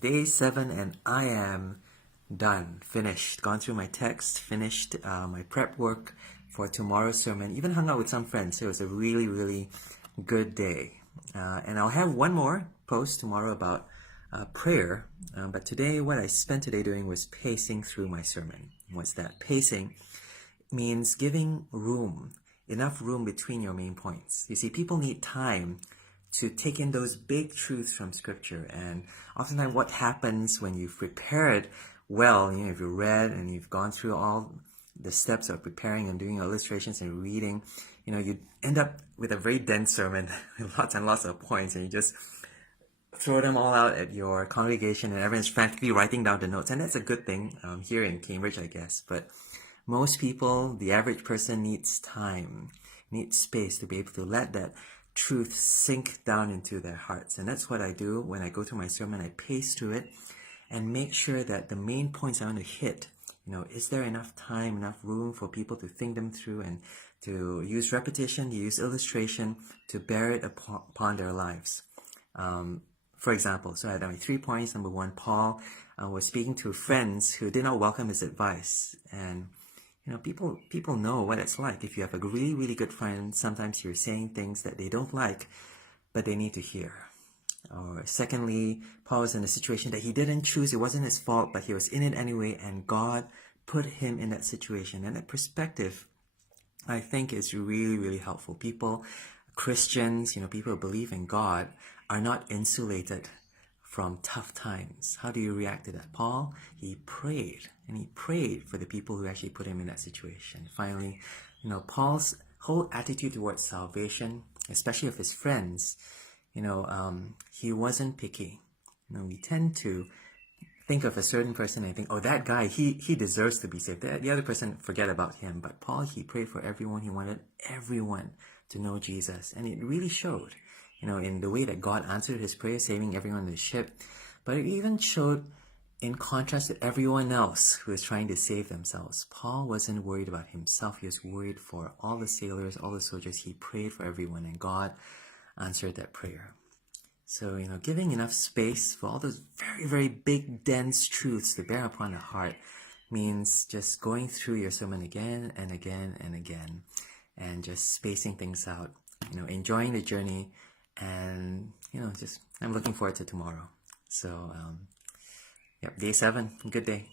day 7 and I am done, finished, gone through my text, finished my prep work for tomorrow's sermon, even hung out with some friends. So it was a really, really good day. And I'll have one more post tomorrow about prayer, but today, what I spent today doing was pacing through my sermon. What's that? Pacing means giving room, enough room between your main points. You see, people need time to take in those big truths from Scripture. And oftentimes what happens when you've prepared well, if you read and you've gone through all the steps of preparing and doing illustrations and reading, you end up with a very dense sermon with lots and lots of points, and you just throw them all out at your congregation and everyone's frantically writing down the notes. And that's a good thing here in Cambridge, I guess. But most people, the average person, needs time, needs space to be able to let that truth sink down into their hearts. And that's what I do when I go through my sermon. I pace through it and make sure that the main points I want to hit, is there enough time, enough room for people to think them through and to use repetition, to use illustration, to bear it upon their lives. For example, so I had my 3 points. Number 1, Paul was speaking to friends who did not welcome his advice. And people know what it's like. If you have a really, really good friend, sometimes you're saying things that they don't like, but they need to hear. Or secondly, Paul was in a situation that he didn't choose. It wasn't his fault, but he was in it anyway, and God put him in that situation. And that perspective, I think, is really, really helpful. People, Christians, people who believe in God, are not insulated from tough times. How do you react to that? Paul, he prayed, and he prayed for the people who actually put him in that situation. Finally, Paul's whole attitude towards salvation, especially of his friends, he wasn't picky. We tend to think of a certain person and think, oh, that guy, he deserves to be saved. The other person, forget about him. But Paul, he prayed for everyone. He wanted everyone to know Jesus. And it really showed, in the way that God answered his prayer, saving everyone on the ship. But it even showed in contrast to everyone else who is trying to save themselves. Paul wasn't worried about himself. He was worried for all the sailors, all the soldiers. He prayed for everyone, and God answered that prayer. So, giving enough space for all those very, very big, dense truths to bear upon the heart means just going through your sermon again and again and again, and just spacing things out, enjoying the journey, and, I'm looking forward to tomorrow. So, day 7, good day.